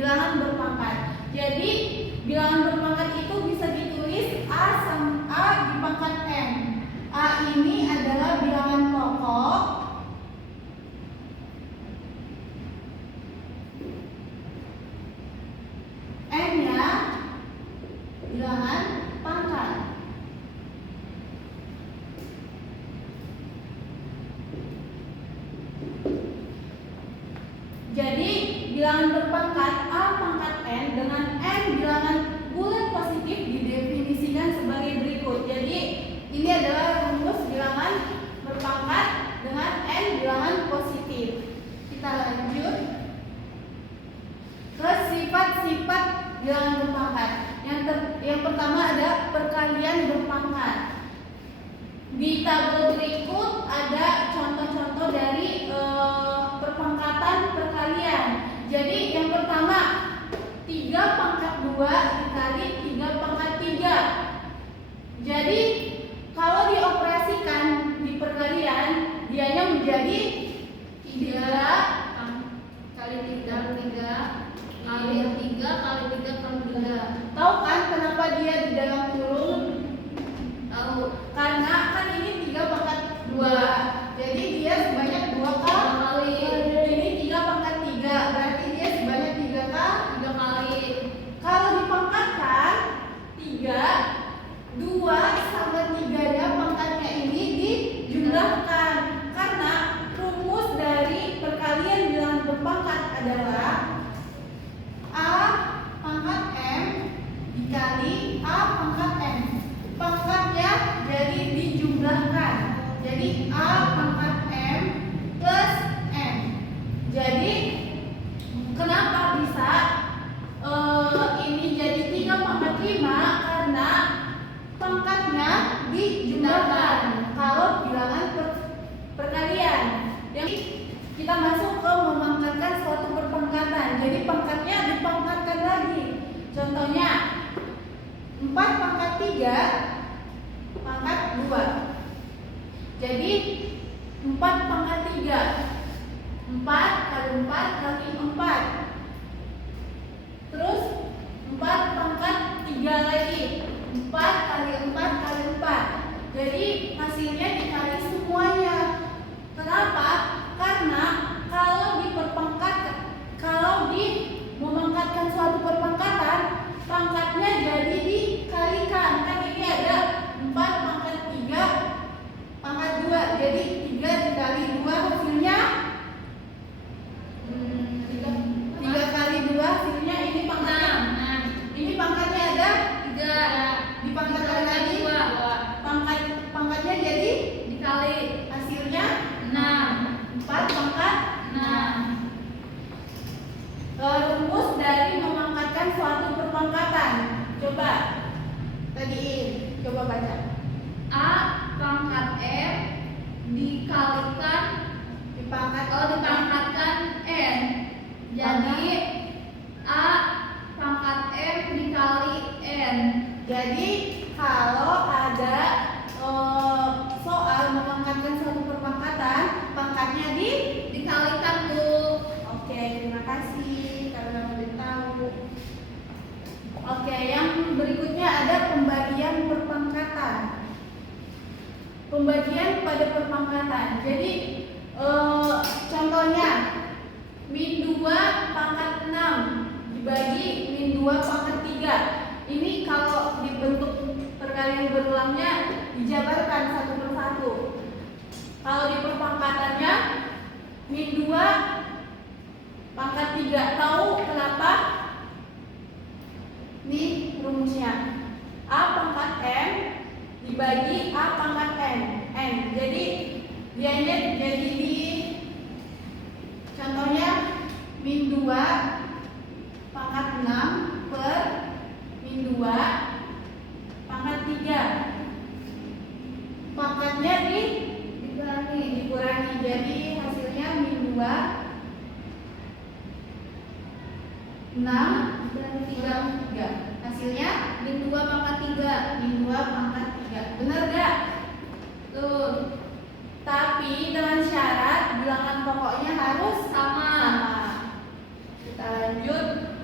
bilangan berpangkat. Jadi bilangan berpangkat itu bisa ditulis A di pangkat M. A ini adalah bilangan pokok, M-nya bilangan pangkat. Jadi bilangan berpangkat A pangkat N dengan N bilangan bulat positif didefinisikan sebagai berikut. Jadi ini adalah rumus bilangan berpangkat dengan N bilangan positif. Kita lanjut ke sifat-sifat bilangan berpangkat. Yang pertama ada perkalian berpangkat. Di tabel berikut ada contoh-contoh dari perpangkatan perkalian. Jadi yang pertama 3 pangkat 2 dikali 3 pangkat 3. Jadi kalau dioperasikan di perkalian dianya menjadi 3 kali 3 kali 3. Tahu kan kenapa dia di dalam kurung? Tahu. Karena kan ini 3 pangkat 2. Jadi dia sebanyak 2 kali. Ini 3 pangkat 3. Berarti dia sebanyak 3 kali. Kalau dipangkatkan 3, 2 sama 3-nya pangkatnya ini dijumlahkan. Karena rumus dari perkalian bilangan berpangkat adalah A pangkat M dikali A pangkat M. Pangkatnya jadi dijumlahkan. Jadi A pangkat M plus M. Jadi kenapa bisa ini jadi 3 pangkat 5? Karena pangkatnya dijumlahkan kalau bilangan perkalian. Yang kita masuk ke memangkatkan suatu perpangkatan. Jadi pangkatnya dipangkatkan lagi. Contohnya 4 pangkat 3 pangkat 2. Jadi 4 pangkat 3 4 kali 4 kali 4. Terus 4 pangkat 3 lagi 4 kali 4 kali 4. Jadi hasilnya dikali semuanya. Kenapa? Karena kalau memangkatkan suatu perpangkatan, pangkatnya jadi dikalikan. Kan ini ada 4 pangkat 3 pangkat 2. Jadi 3 dikali 2 hasilnya 3 kali 2 hasilnya ini pangkatnya. Ini pangkatnya ada 3. Dipangkatkan lagi pangkatnya jadi dikali hasilnya 6. 4 pangkat 6. Rumus dari memangkatkan suatu perpangkatan. Coba baca. A pangkat M dikalikan dipangkatkan N. Jadi A pangkat M dikali N. Jadi kalau ada soal memangkatkan suatu perpangkatan, pangkatnya dikalikan tuh. Oke, terima kasih karena udah tahu. Oke, yang berikutnya ada pembagian perpangkatan. Pembagian pada perpangkatan. Jadi contohnya min 2 pangkat 6 dibagi min 2 pangkat 3. Ini kalau dibentuk perkalian berulangnya dijabarkan satu persatu. Kalau di perpangkatannya min 2 pangkat 3. Tahu kenapa? Nih rumusnya. A pangkat M dibagi A pangkat N. Jadi dianya jadi di contohnya min 2 pangkat 6 per min 2 pangkat 3. Pangkatnya dikurangi. Jadi hasilnya min 2 6 dan 3. Hasilnya min 2 pangkat 3. Min 2 pangkat 3. Benar gak? Tuh. Tapi dengan syarat bilangan pokoknya harus sama. Kita lanjut.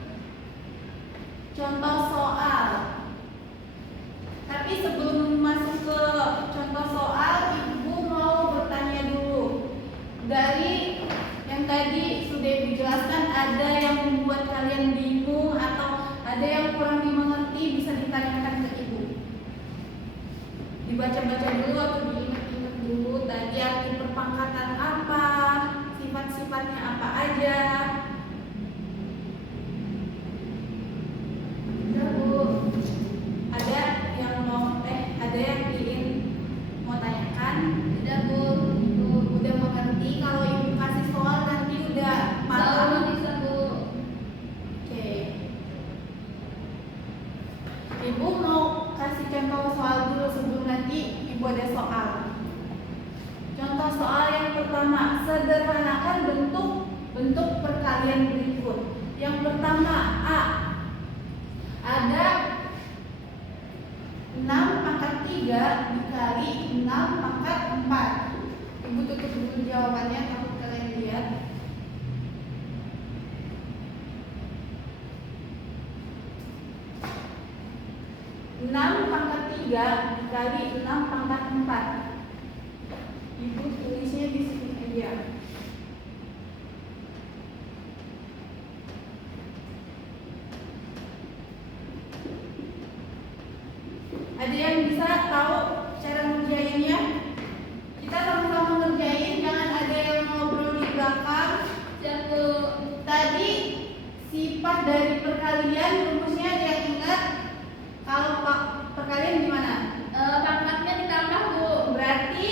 pertama A. Ada 6 pangkat 3 dikali 6 pangkat 4. Ibu tutup dulu jawabannya, takut kalian lihat. Enam pangkat 3 dikali 6 pangkat 4. Ibu tulisnya di sini aja. Ada yang bisa tahu cara ngerjainnya? Kita sama-sama ngerjain, jangan ada yang ngobrol di belakang. Tadi sifat dari perkalian rumusnya ada yang ingat? Kalau perkalian gimana? Pangkatnya ditambah, Bu. Berarti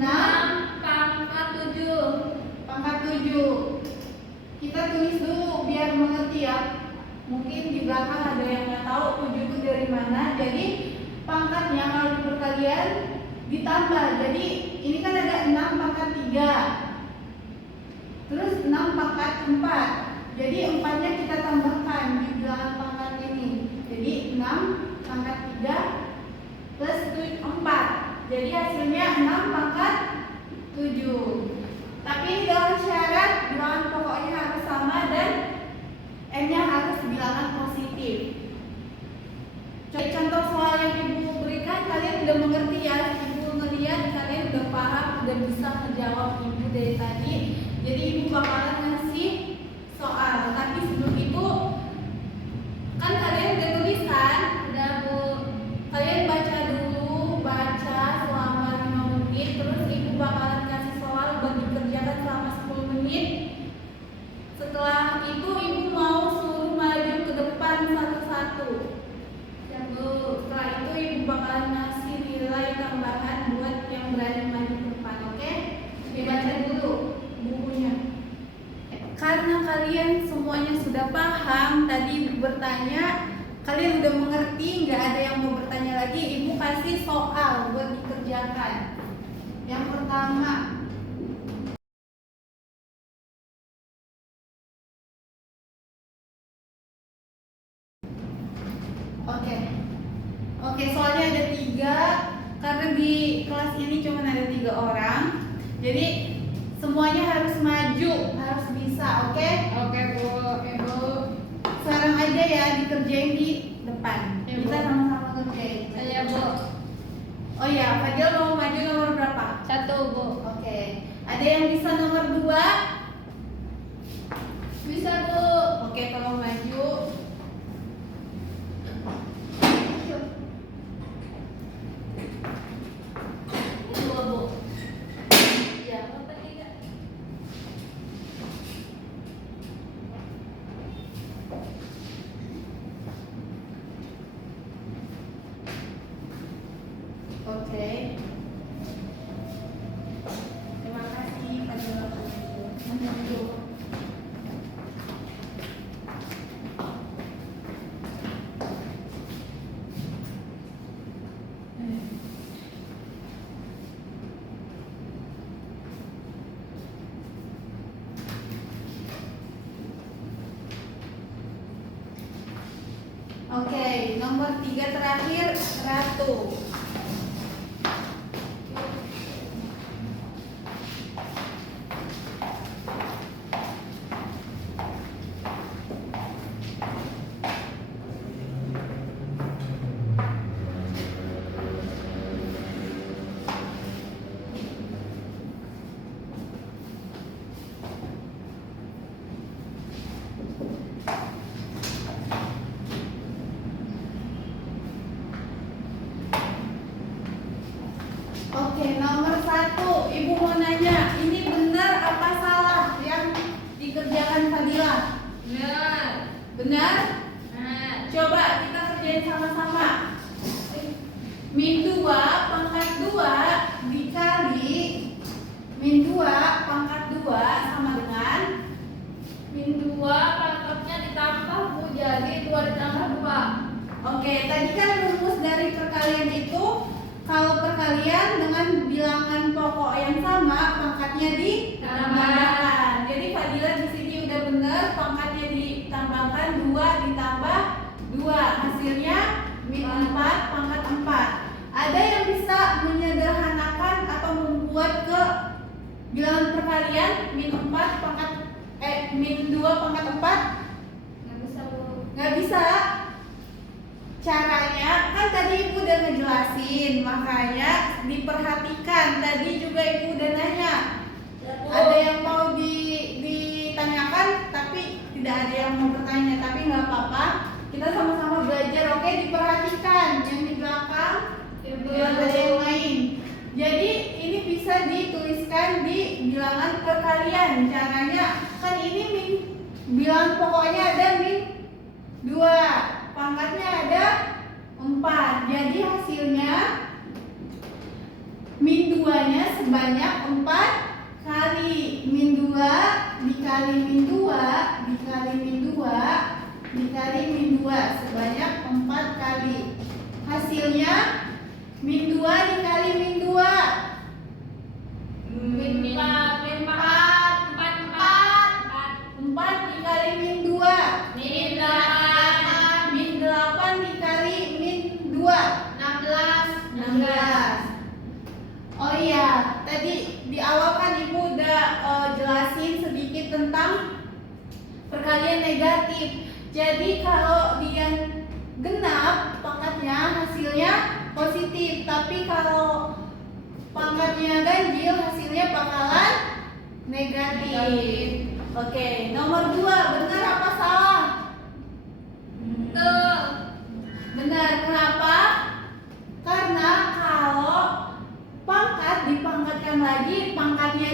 6 pangkat 7. pangkat 7. Kita tulis dulu biar mengerti ya. Mungkin di belakang ada yang nggak tahu 7 itu dari mana. Jadi pangkatnya kalau di perkalian ditambah. Jadi ini kan ada 6 pangkat 3. Terus 6 pangkat 4. Jadi 4-nya kita tambahkan di bilangan pangkat ini. Jadi 6 pangkat 3 plus 4. Jadi hasilnya 6 pangkat 7. Tapi ini dengan syarat bilangan pokoknya harus sama dan M-nya harus bilangan positif. Contoh soal yang ibu berikan kalian udah mengerti ya. Ibu ngeliat kalian udah paham, udah bisa menjawab ibu dari tadi. Jadi ibu bakalan ngasih soal. Tapi sebelum itu kan kalian udah tulisan, Udah, Bu. kalian baca dulu, baca selama 5 menit. Terus ibu bakalan kasih soal buat dikerjakan selama 10 menit. Setelah itu ibu mau suruh maju ke depan satu-satu. Ya, Bu. Setelah itu ibu bakalan ngasih nilai tambahan buat yang berani maju ke depan, oke? Dibaca dulu bukunya. Karena kalian semuanya sudah paham, tadi ibu bertanya, kalian udah mengerti, nggak ada yang mau bertanya lagi, ibu kasih soal buat dikerjakan. Yang pertama, Oke, soalnya ada 3 karena di kelas ini cuma ada 3 orang. Jadi semuanya harus maju, harus bisa, oke? Oke, Bu. Sekarang aja ya dikerjain di depan. Ya, Bu. Kita sama-sama kerjain. Saya, Bu. Oh iya, Fadil mau maju nomor berapa? 1, Bu. Oke. Ada yang bisa nomor 2? Bisa, Bu. Oke, kalau maju. Dua, Bu. Ya, apa tidak? Oke. Terima kasih Fadil. Maju. Oke, nomor 3 terakhir Ratu. Oke, nomor 1, ibu mau nanya, ini benar apa salah yang dikerjakan Fadila? Benar. Benar? Nah, Coba kita kerjain sama-sama. Min 2 pangkat 2 dikali min 2 pangkat 2 sama dengan min 2 pangkatnya ditambah, Bu. Jadi 2 ditambah 2. Oke, tadi kan rumus dari perkalian itu kalau perkalian dengan bilangan pokok yang sama pangkatnya ditambahkan. Jadi Fadila di sini udah benar pangkatnya Ada yang bisa menyederhanakan atau membuat ke bilangan perkalian min 4 pangkat min 2 pangkat 4? Nggak bisa, Bu. Nggak bisa. Caranya kan tadi Ibu udah ngejelasin, makanya diperhatikan. Tadi juga Ibu udah nanya. Ada yang mau ditanyakan, tapi tidak ada yang mau bertanya. Tapi nggak apa-apa, kita sama-sama belajar. Oke, diperhatikan. Yang di belakang, yang ada yang lain. Jadi ini bisa dituliskan di bilangan perkalian. Caranya kan ini bilangan pokoknya ada min 2. Pangkatnya ada 4. Jadi hasilnya min 2-nya sebanyak 4 kali. Min 2 dikali min 2 dikali min 2 dikali min 2 sebanyak 4 kali. Hasilnya min 2 dikali min 2 Min 4 dikali min 2 min 8 min 8 dikali min 2 16. Oh iya, tadi di awal kan Ibu udah jelasin sedikit tentang perkalian negatif. Jadi kalau dia genap pangkatnya hasilnya positif, tapi kalau pangkatnya ganjil hasilnya bakalan negatif. Oke, nomor 2, benar apa salah? Betul. Benar. Kenapa? Karena kalau pangkat dipangkatkan lagi, pangkatnya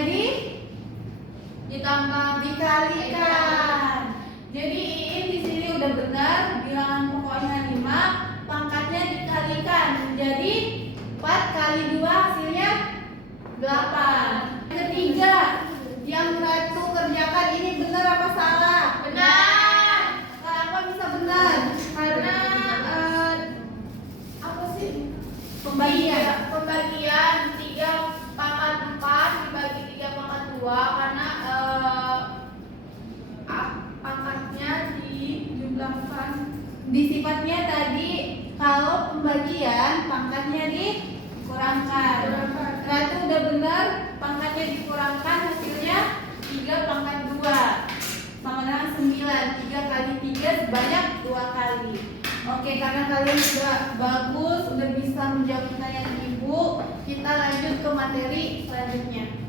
Ditambah dikalikan. Jadi Iin di sini udah benar, bilangan pokoknya 5, pangkatnya dikalikan. Jadi 4 kali 2 hasilnya 8. Ketiga, yang Ratu kerjakan ini benar apa salah? benar. Kenapa bisa benar? Karena Apa sih? Pembagian. pembagian 3 pangkat 4 dibagi 3 pangkat 2 karena pangkatnya dijumlahkan. Di sifatnya tadi kalau pembagian pangkatnya dikurangkan. Ratu udah benar, pangkatnya dikurangkan, hasilnya 3 pangkat 2 sama dengan 9. 3 kali 3 sebanyak 2 kali. Oke, karena kalian sudah bagus, udah bisa menjawab pertanyaan Ibu, kita lanjut ke materi selanjutnya.